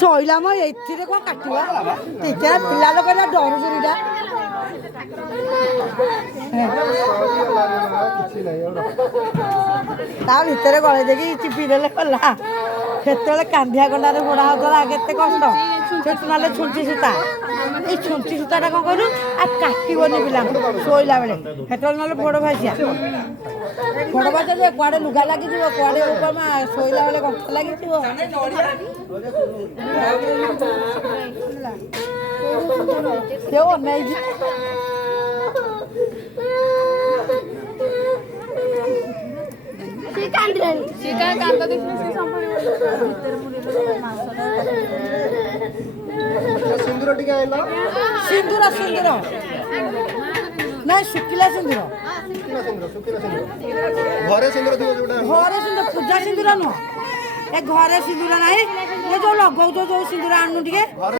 ଶୋଇଲା ମ ଏଥିରେ କ'ଣ କାଟିବା ଟିକେ ପିଲା ଲୋକ ଡରୁଛି ଏଇଟା ତା ଭିତରେ ଗଳେଇ ଦେଇକି ଚିପି ଦେଲେ ଗଲା ସେତେବେଳେ କାନ୍ଧିଆ କଣ୍ଡାରେ ଘୋଡ଼ା ହେଉଥିଲା କେତେ କଷ୍ଟ ସେଠୁ ନହେଲେ ଛୁଞ୍ଚି ସୂତା ଏଇ ଛୁଞ୍ଚି ସୂତାଟା କ'ଣ କହିଲୁ ଆଉ କାଟିବନି ପିଲାଙ୍କୁ ଶୋଇଲା ବେଳେ ସେତେବେଳେ ନହେଲେ ଫୋଡ଼ ଭାସିଆ ଫୋଡ଼ ଭାସିଆ ଯିବ କୁଆଡ଼େ ଲୁଗା ଲାଗିଯିବ କୁଆଡ଼େ ଉପମା ଶୋଇଲା ବେଳେ କଣ୍ଠ ଲାଗିଯିବ ସେ ଅନେଇଛି ସିନ୍ଦୁର ଟିକେ ଆଇଲ ସିନ୍ଦୁର ସିନ୍ଦୁର ନାଇଁ ଶୁଖିଲା ସିନ୍ଦୁର ଘରେ ସିନ୍ଦୁର ଥିବ ଯୋଉଟା ଘରେ ସିନ୍ଦୁର ପୂଜା ସିନ୍ଦୁର ନୁହଁ ଏ ଘରେ ସିନ୍ଦୁର ନାହିଁ ଏ ଯୋଉ ଲଗଉଛ ଯୋଉ ସିନ୍ଦୁର ଆଣୁନୁ ଟିକେ